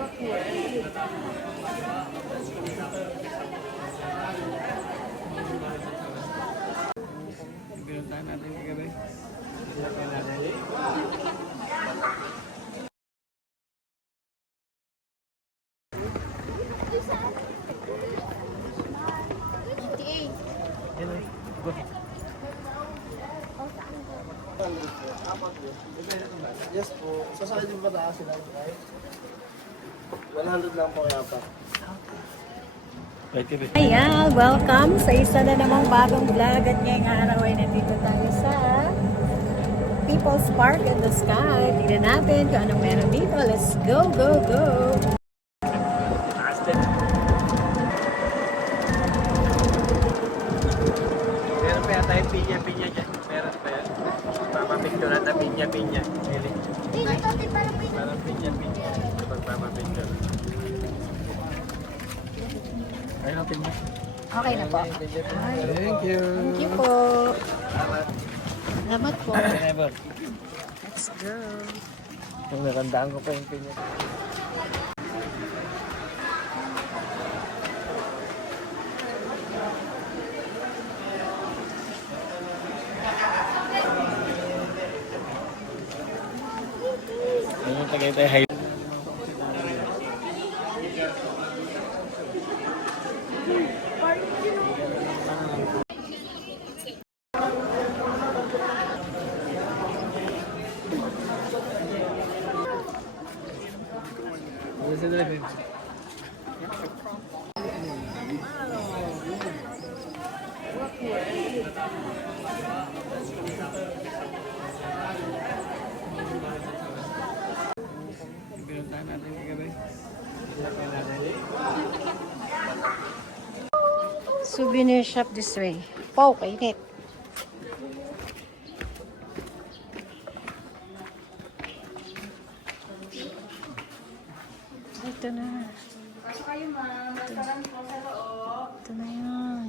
Pinuntahan natin kagabi. Yes po. Sasakay din ba taas sila? 100 lang po kaya pa. Ayan, welcome sa isa na namang bagong vlog at ngayong araw ay nandito tayo sa People's Park in the Sky. Tignan natin kung anong meron dito. Let's go, go, go! Meron pa yata yung pinya-pinya dyan. Meron pa yan. Papapicture natin pinya-pinya. Parang pinya-pinya. Pagpapapicture. Ayun ang pinya. Okay na po. Thank you. Thank you po. Salamat po. Never. Let's go. Yung nakandaan ko pa yung pinya. Yung Tagaytay High. Pinuntahan natin kagabi. Souvenir shop this way. Wow, kainit. Ito na. Pasok kayo, ma'am. Restaurant po sa loob. Ito na yun.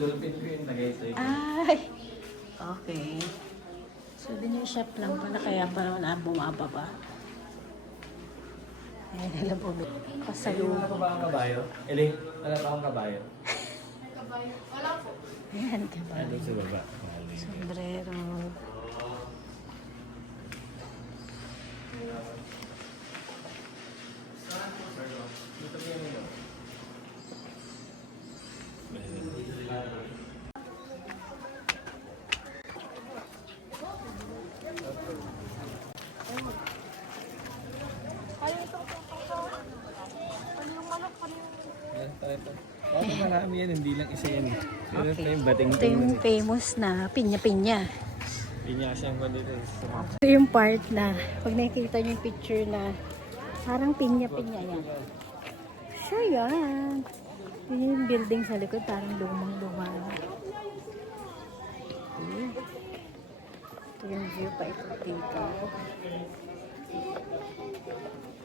Dolphin ko yung Tagaytay. Ay! Okay. Souvenir shop lang pala, kaya pa naman bumababa. Ayan, nila bumili. Pasalubong. Wala pa ba ang kabayo? Eling, wala pa akong kabayo. Wala po. Ayan, diba? Ano sa baba? Sombrero. Ako marami yan, hindi lang isa yan. Pero ito yung bating Ito yung famous na pinya-pinya. Pinyasyang ko dito. Ito yung part na, pag nakikita nyo yung picture na parang pinya-pinya yan. Siya yan. Yun yung building sa likod, parang lumang-luma. Ito yung view pa ito dito.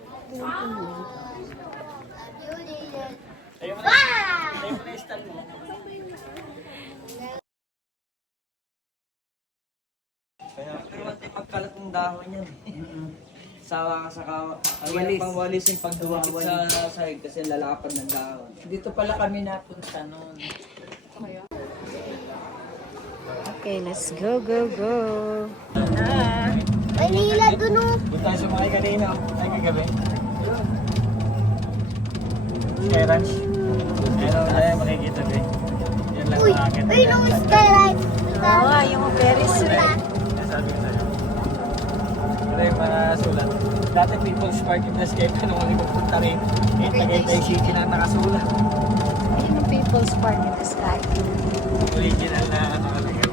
Ito yung pinya. Pero ante pagkalat ng dahon yan. Sawa ka sa kawa. Ang hirap pang walisin pag dumakit sa sahig kasi lalapad ng dahon. Dito pala kami napunta noon. Okay, let's go, go, go. Manila dun o. Doon tayo sumakay kanina. Ay, kagabi. Sky Ranch. Ayun, tayo makikita ba? Yan lang Uy, makakita. uy, no skylight. Oo, yung Ferris wheel. Sabi ko sa'yo. Ito yung mga sulat. Dati People's Park in the Sky pa nung kami pupunta rin. Ngayon, Tagaytay City na nakasulat. Ayun yung People's Park in the Sky. Original na nakalagay.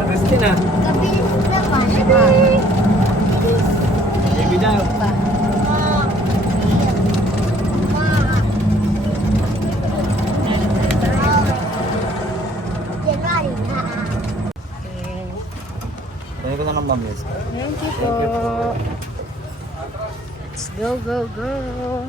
Lakas din ah. Kabilis naman. Baby daw. Kaya ko na ng mamiss. Thank you po. Let's go, go, go.